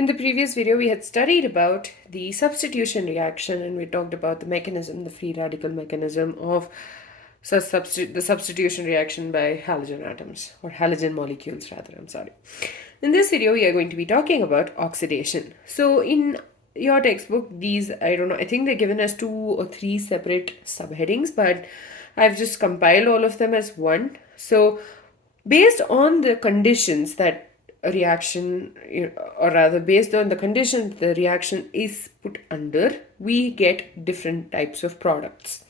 In the previous video, we had studied about the substitution reaction, and we talked about the mechanism, the free radical mechanism of the substitution reaction by halogen atoms, or halogen molecules rather, I'm sorry. In this video, we are going to be talking about oxidation. So in your textbook, these, I don't know, I think they're given as 2 or 3 separate subheadings, but I've just compiled all of them as one. So based on the conditions that a reaction, or rather based on the conditions the reaction is put under, we get different types of products.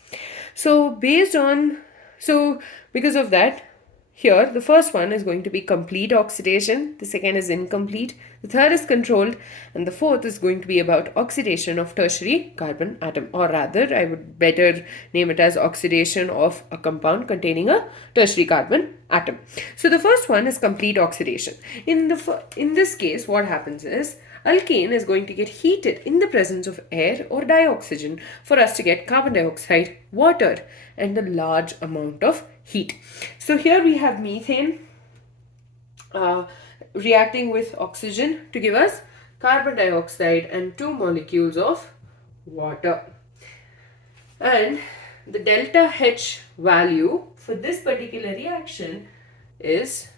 So because of that, here the first one is going to be complete oxidation, the second is incomplete, the third is controlled, and the fourth is going to be about oxidation of tertiary carbon atom, or rather I would better name it as oxidation of a compound containing a tertiary carbon atom. So the first one is complete oxidation. In this case, what happens is alkane is going to get heated in the presence of air or dioxygen for us to get carbon dioxide, water, and a large amount of heat. So here we have methane reacting with oxygen to give us carbon dioxide and 2 molecules of water. And the delta H value for this particular reaction is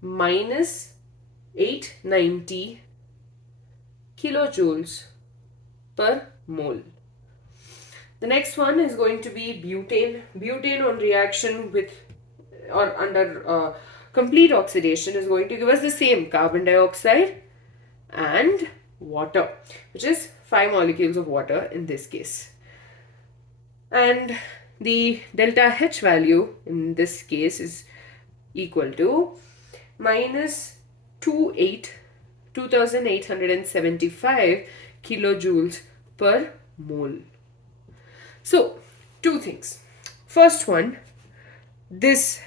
minus 890 kilojoules per mole. The next one is going to be butane. Butane on reaction with or under complete oxidation is going to give us the same carbon dioxide and water, which is 5 molecules of water in this case. And the delta H value in this case is equal to minus 2875 kilojoules per mole. So, 2 things. First one, this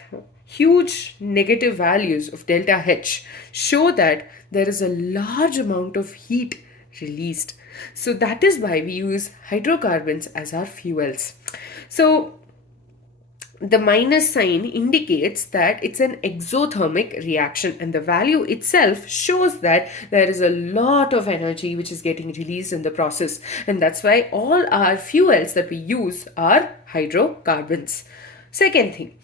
huge negative values of delta H show that there is a large amount of heat released. So that is why we use hydrocarbons as our fuels. So the minus sign indicates that it's an exothermic reaction, and the value itself shows that there is a lot of energy which is getting released in the process, and that's why all our fuels that we use are hydrocarbons. Second thing,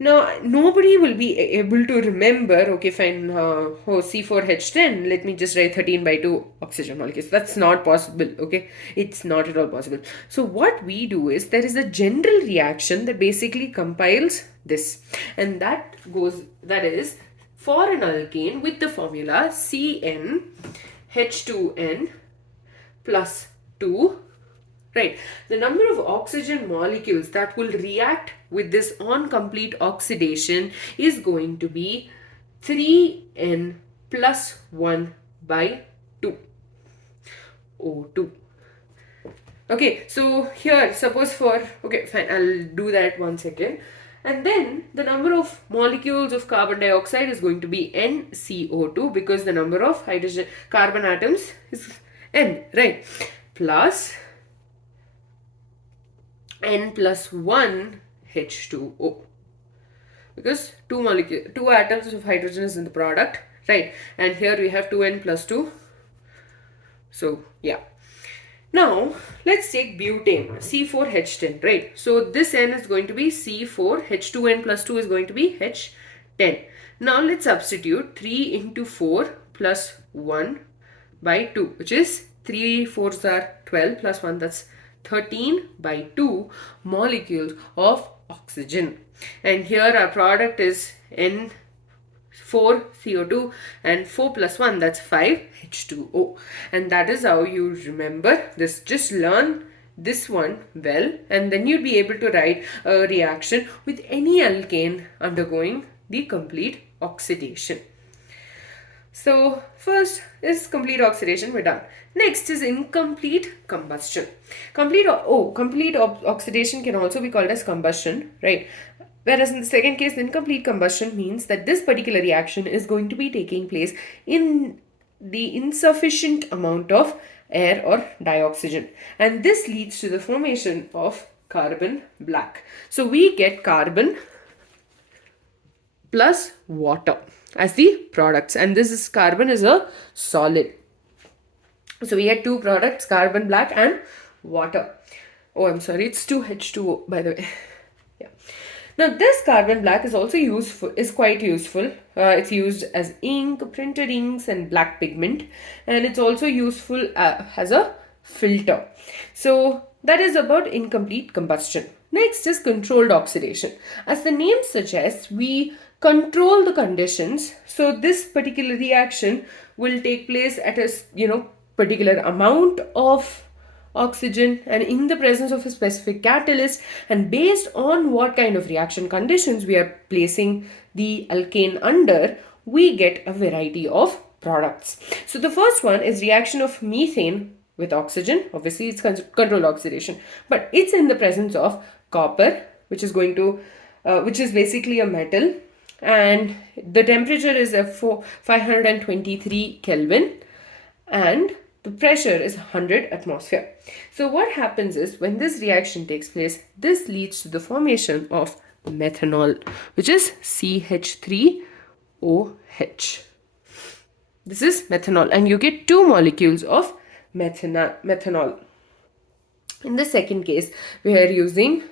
now nobody will be able to remember, okay fine, C4H10, let me just write 13/2 oxygen molecules. That's not possible, okay? It's not at all possible. So what we do is, there is a general reaction that basically compiles this, and that is for an alkane with the formula CnH2n plus 2. Right, the number of oxygen molecules that will react with this on complete oxidation is going to be 3n plus 1 by 2, O2. Okay, so here suppose okay fine, I'll do that one second. And then the number of molecules of carbon dioxide is going to be NCO2, because the number of carbon atoms is n, right, plus N plus 1 H2O, because 2 atoms of hydrogen is in the product, right? And here we have 2N plus 2. So yeah. Now let's take butane, C4H10, right? So this N is going to be C4, H2N plus 2 is going to be H10. Now let's substitute 3 into 4 plus 1 by 2, which is 3 4s are 12 plus 1, that's 13/2 molecules of oxygen. And here our product is N4CO2 and 4 plus 1, that's 5H2O. And that is how you remember this. Just learn this one well, and then you'll be able to write a reaction with any alkane undergoing the complete oxidation. So first is complete oxidation, we're done. Next is incomplete combustion. Complete oxidation can also be called as combustion, right? Whereas in the second case, incomplete combustion means that this particular reaction is going to be taking place in the insufficient amount of air or dioxygen, and this leads to the formation of carbon black. So we get carbon plus water. as the products, and this is carbon is a solid. So we had two products, carbon black and water. Oh, I'm sorry, it's 2H2O, by the way. Yeah. Now this carbon black is also useful, is quite useful. It's used as ink, printed inks and black pigment, and it's also useful as a filter. So that is about incomplete combustion. Next is controlled oxidation. As the name suggests, we control the conditions. So this particular reaction will take place at a particular amount of oxygen and in the presence of a specific catalyst, and based on what kind of reaction conditions we are placing the alkane under, we get a variety of products. So the first one is reaction of methane with oxygen. Obviously it's controlled oxidation, but it's in the presence of copper, which is basically a metal, and the temperature is 523 Kelvin and the pressure is 100 atmosphere. So what happens is when this reaction takes place, this leads to the formation of methanol, which is CH3OH. This is methanol, and you get two molecules of methanol. In the second case, we are using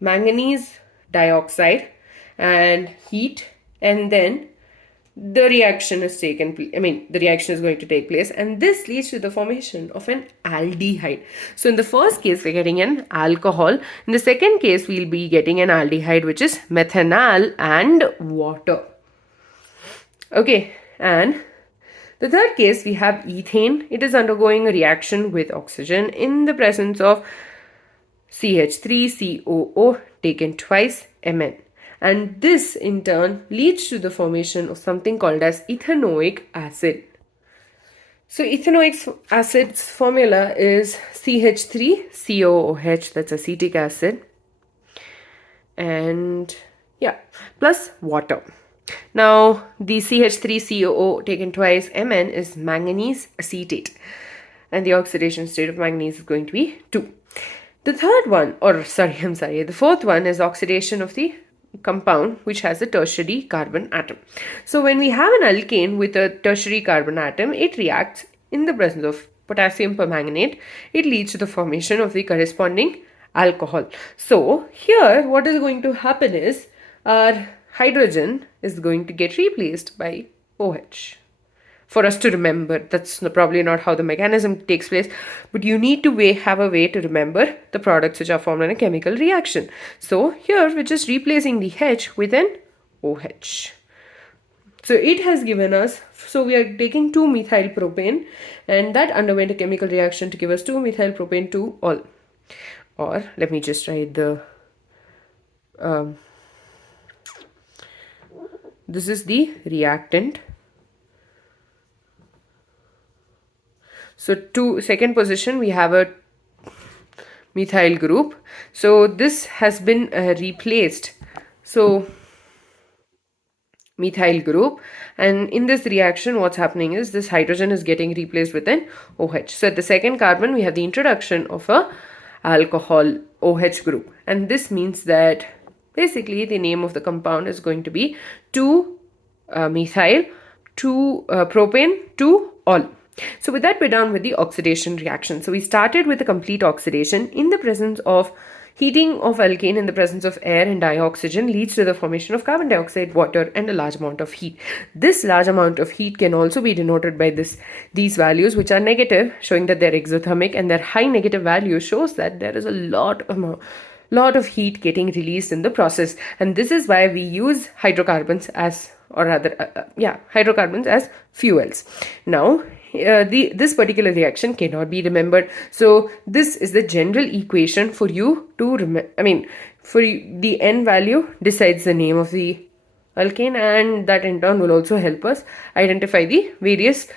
manganese dioxide and heat, and then the reaction is the reaction is going to take place, and this leads to the formation of an aldehyde. So in the first case, we're getting an alcohol. In the second case, we'll be getting an aldehyde, which is methanol and water. Okay, and the third case, we have ethane. It is undergoing a reaction with oxygen in the presence of CH3COO taken twice, Mn. And this in turn leads to the formation of something called as ethanoic acid. So ethanoic acid's formula is CH3COOH, that's acetic acid, and plus water. Now the CH3COO taken twice, Mn, is manganese acetate, and the oxidation state of manganese is going to be 2. The fourth one is oxidation of the compound which has a tertiary carbon atom. So when we have an alkane with a tertiary carbon atom, it reacts in the presence of potassium permanganate. It leads to the formation of the corresponding alcohol. So here what is going to happen is our hydrogen is going to get replaced by OH. For us to remember, that's probably not how the mechanism takes place, but you need to have a way to remember the products which are formed in a chemical reaction. So here we're just replacing the H with an OH. So it has given us, so we are taking 2-methyl propane, and that underwent a chemical reaction to give us 2-methyl propane 2-ol. Or let me just write the this is the reactant. So second position, we have a methyl group. So this has been replaced. So methyl group, and in this reaction what's happening is this hydrogen is getting replaced with an OH. So at the second carbon we have the introduction of a alcohol OH group, and this means that basically the name of the compound is going to be 2-methyl 2-propane 2-ol. So with that, we're done with the oxidation reaction. So we started with a complete oxidation in the presence of heating of alkane in the presence of air and dioxygen leads to the formation of carbon dioxide, water, and a large amount of heat. This large amount of heat can also be denoted by these values, which are negative, showing that they're exothermic, and their high negative value shows that there is a lot of heat getting released in the process, and this is why we use hydrocarbons as fuels. Now this particular reaction cannot be remembered, so this is the general equation for you to for the N value decides the name of the alkane, and that in turn will also help us identify the various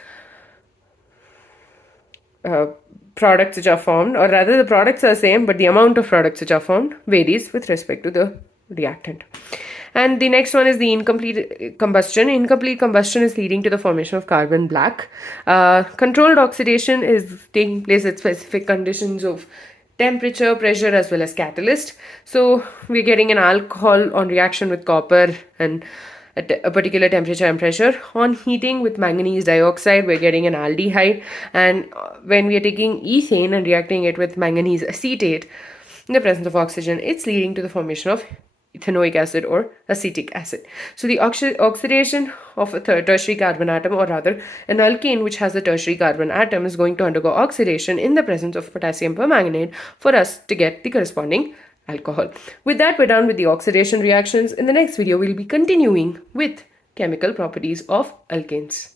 products which are formed, or rather the products are same, but the amount of products which are formed varies with respect to the reactant. And the next one is the incomplete combustion. Incomplete combustion is leading to the formation of carbon black. Controlled oxidation is taking place at specific conditions of temperature, pressure, as well as catalyst. So we're getting an alcohol on reaction with copper and at a particular temperature and pressure. On heating with manganese dioxide, we're getting an aldehyde, and when we are taking ethane and reacting it with manganese acetate in the presence of oxygen, it's leading to the formation of ethanoic acid or acetic acid. So the oxidation of a tertiary carbon atom, or rather an alkane which has a tertiary carbon atom, is going to undergo oxidation in the presence of potassium permanganate for us to get the corresponding alcohol. With that, we're done with the oxidation reactions. In the next video, we'll be continuing with chemical properties of alkanes.